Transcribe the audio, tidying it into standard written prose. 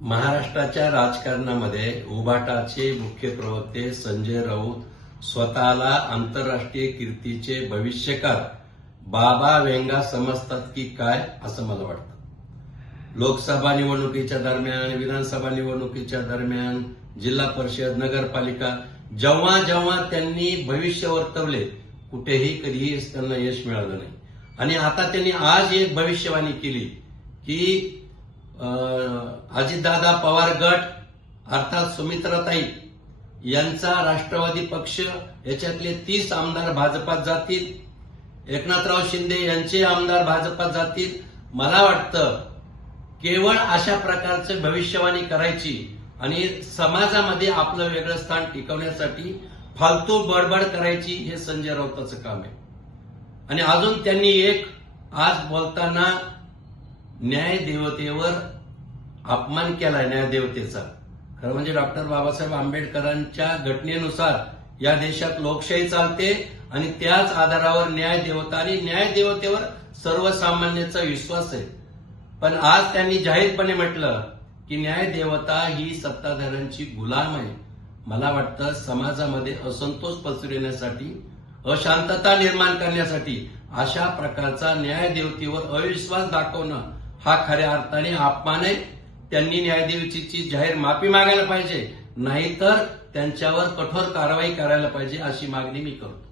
महाराष्ट्राच्या राजकारणामध्ये उभाटाचे मुख्य प्रवक्ते संजय राऊत स्वतःला आंतरराष्ट्रीय कीर्तीचे भविष्यकार बाबा वेंगा समजतात की काय असं मला वाटतं. लोकसभा निवडणुकीच्या दरम्यान, विधानसभा निवडणुकीच्या दरम्यान, जिल्हा परिषद, नगरपालिका जेव्हा जेव्हा त्यांनी भविष्य वर्तवले कुठेही कधीही त्यांना यश मिळालं नाही. आणि आता त्यांनी आज एक भविष्यवाणी केली की अजितदादा पवार गट अर्थात सुमित्राताई यांचा राष्ट्रवादी पक्ष याच्यातले 30 आमदार भाजपात जातील, एकनाथराव शिंदे यांचे आमदार भाजपात जातील. मला वाटतं केवळ अशा प्रकारचं भविष्यवाणी करायची आणि समाजामध्ये आपलं वेगळं स्थान टिकवण्यासाठी फालतू बडबड करायची हे संजय राऊताचं काम आहे. आणि अजून त्यांनी एक आज बोलताना न्यायदेवतेवर अपमान केलाय. न्यायदेवतेचा खरं म्हणजे डॉक्टर बाबासाहेब आंबेडकरांच्या घटनेनुसार या देशात लोकशाही चालते आणि त्याच आधारावर न्यायदेवता आणि न्यायदेवतेवर सर्वसामान्यांचा विश्वास आहे. पण आज त्यांनी जाहीरपणे म्हटलं की न्यायदेवता ही सत्ताधाऱ्यांची गुलाम आहे. मला वाटतं समाजामध्ये असंतोष पसरवण्यासाठी, अशांतता निर्माण करण्यासाठी अशा प्रकारचा न्यायदेवतेवर अविश्वास दाखवणं हा खऱ्या अर्थाने अपमान आहे. त्यांनी न्यायदेवतेची जाहीर माफी मागायला पाहिजे, नाहीतर त्यांच्यावर कठोर कारवाई करायला पाहिजे अशी मागणी मी करतो.